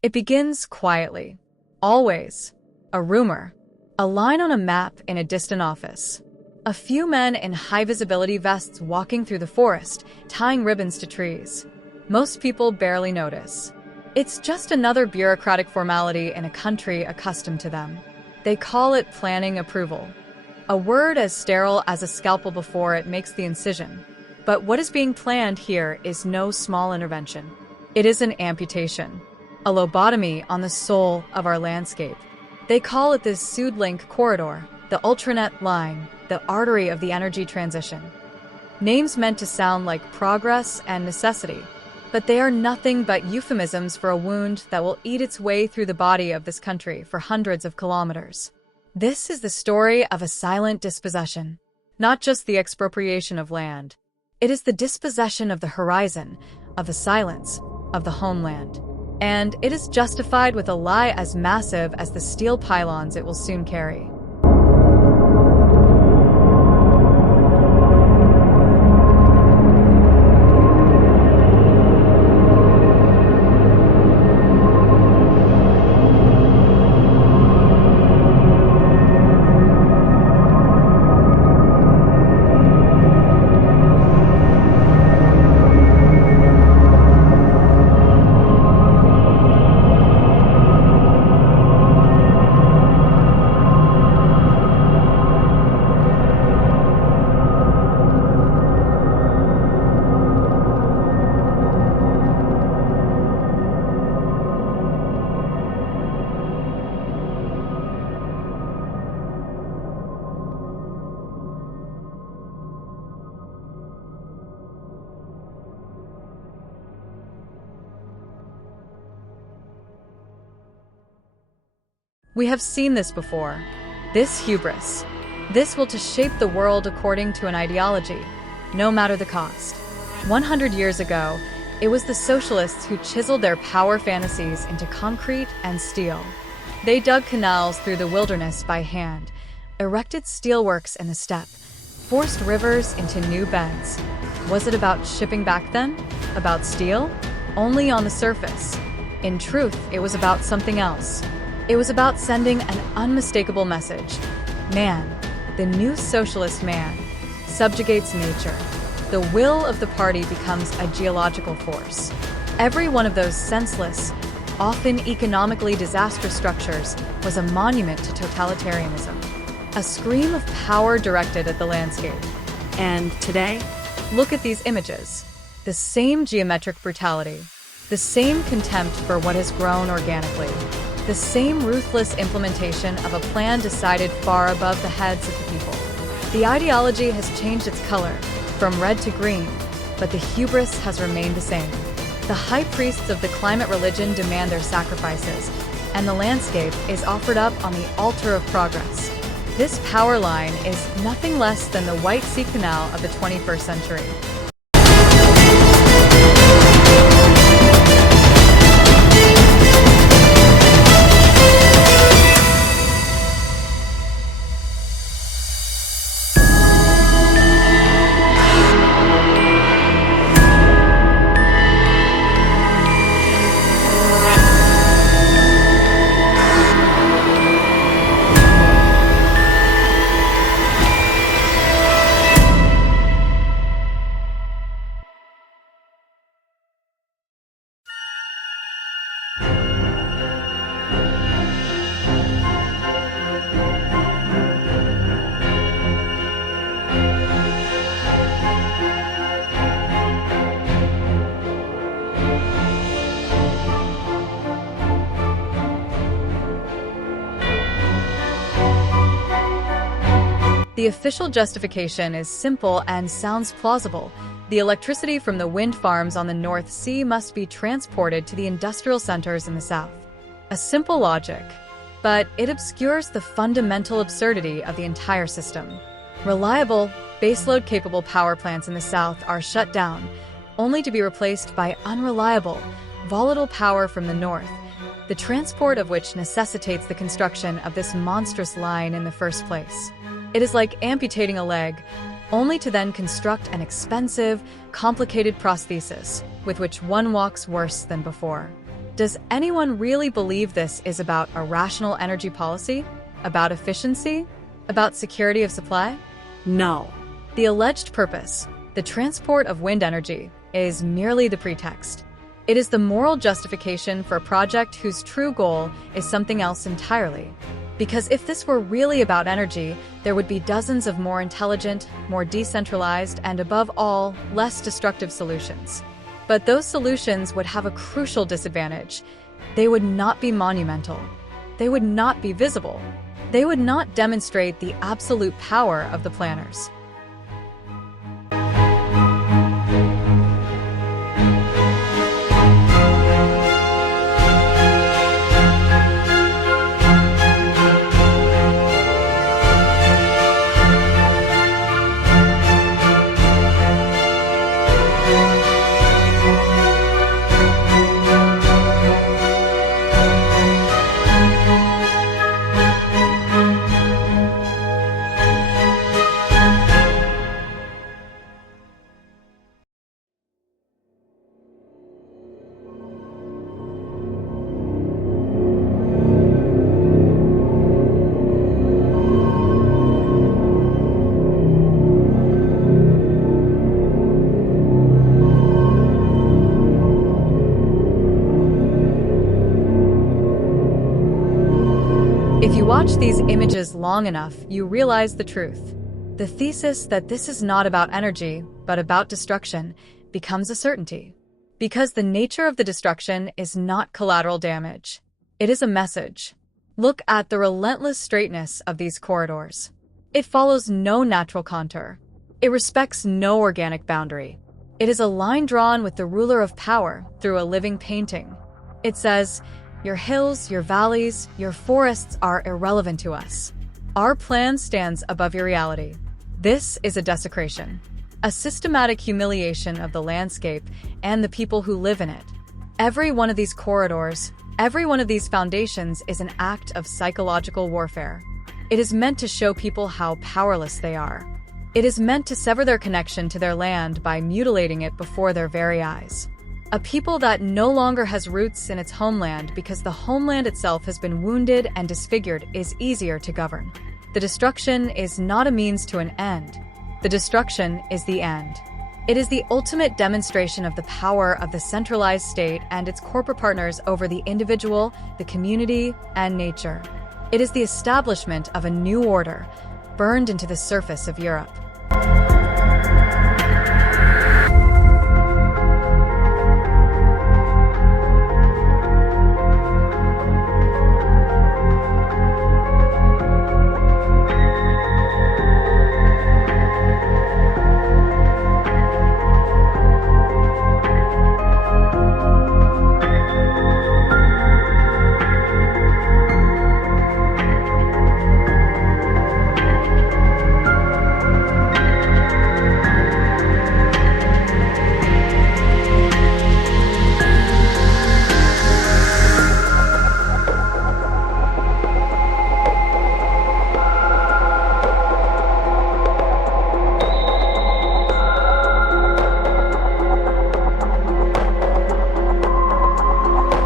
It begins quietly. Always. A rumor. A line on a map in a distant office. A few men in high-visibility vests walking through the forest, tying ribbons to trees. Most people barely notice. It's just another bureaucratic formality in a country accustomed to them. They call it planning approval. A word as sterile as a scalpel before it makes the incision. But what is being planned here is no small intervention. It is an amputation. A lobotomy on the soul of our landscape. They call it the SUDLink corridor, the Ultranet line, the artery of the energy transition. Names meant to sound like progress and necessity, but they are nothing but euphemisms for a wound that will eat its way through the body of this country for hundreds of kilometers. This is the story of a silent dispossession, not just the expropriation of land. It is the dispossession of the horizon, of the silence, of the homeland. And it is justified with a lie as massive as the steel pylons it will soon carry. We have seen this before. This hubris. This will to shape the world according to an ideology, no matter the cost. 100 years ago, it was the socialists who chiseled their power fantasies into concrete and steel. They dug canals through the wilderness by hand, erected steelworks in the steppe, forced rivers into new beds. Was it about shipping back then? About steel? Only on the surface. In truth, it was about something else. It was about sending an unmistakable message. Man, the new socialist man, subjugates nature. The will of the party becomes a geological force. Every one of those senseless, often economically disastrous structures was a monument to totalitarianism. A scream of power directed at the landscape. And today, look at these images. The same geometric brutality. The same contempt for what has grown organically. The same ruthless implementation of a plan decided far above the heads of the people. The ideology has changed its color, from red to green, but the hubris has remained the same. The high priests of the climate religion demand their sacrifices, and the landscape is offered up on the altar of progress. This power line is nothing less than the White Sea Canal of the 21st century. The official justification is simple and sounds plausible. The electricity from the wind farms on the North Sea must be transported to the industrial centers in the South. A simple logic, but it obscures the fundamental absurdity of the entire system. Reliable, baseload-capable power plants in the South are shut down, only to be replaced by unreliable, volatile power from the North, the transport of which necessitates the construction of this monstrous line in the first place. It is like amputating a leg, only to then construct an expensive, complicated prosthesis with which one walks worse than before. Does anyone really believe this is about a rational energy policy? About efficiency? About security of supply? No. The alleged purpose, the transport of wind energy, is merely the pretext. It is the moral justification for a project whose true goal is something else entirely. Because if this were really about energy, there would be dozens of more intelligent, more decentralized, and above all, less destructive solutions. But those solutions would have a crucial disadvantage. They would not be monumental. They would not be visible. They would not demonstrate the absolute power of the planners. If you watch these images long enough, you realize the truth. The thesis that this is not about energy, but about destruction, becomes a certainty. Because the nature of the destruction is not collateral damage. It is a message. Look at the relentless straightness of these corridors. It follows no natural contour. It respects no organic boundary. It is a line drawn with the ruler of power through a living painting. It says, "Your hills, your valleys, your forests are irrelevant to us. Our plan stands above your reality." This is a desecration, a systematic humiliation of the landscape and the people who live in it. Every one of these corridors, every one of these foundations is an act of psychological warfare. It is meant to show people how powerless they are. It is meant to sever their connection to their land by mutilating it before their very eyes. A people that no longer has roots in its homeland because the homeland itself has been wounded and disfigured is easier to govern. The destruction is not a means to an end. The destruction is the end. It is the ultimate demonstration of the power of the centralized state and its corporate partners over the individual, the community, and nature. It is the establishment of a new order, burned into the surface of Europe.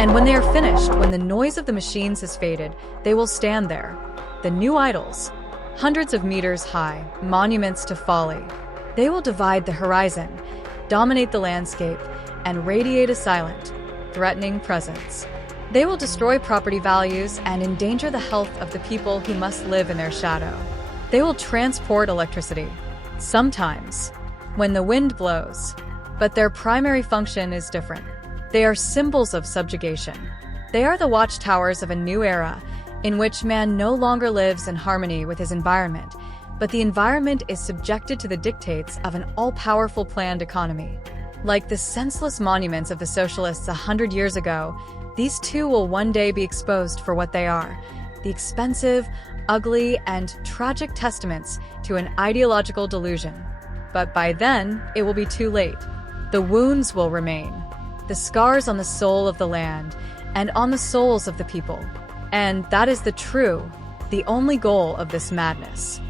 And when they are finished, when the noise of the machines has faded, they will stand there, the new idols, hundreds of meters high, monuments to folly. They will divide the horizon, dominate the landscape, and radiate a silent, threatening presence. They will destroy property values and endanger the health of the people who must live in their shadow. They will transport electricity, sometimes, when the wind blows, but their primary function is different. They are symbols of subjugation. They are the watchtowers of a new era, in which man no longer lives in harmony with his environment, but the environment is subjected to the dictates of an all-powerful planned economy. Like the senseless monuments of the socialists 100 years ago, these too will one day be exposed for what they are, the expensive, ugly, and tragic testaments to an ideological delusion. But by then, it will be too late. The wounds will remain, the scars on the soul of the land, and on the souls of the people. And that is the only goal of this madness.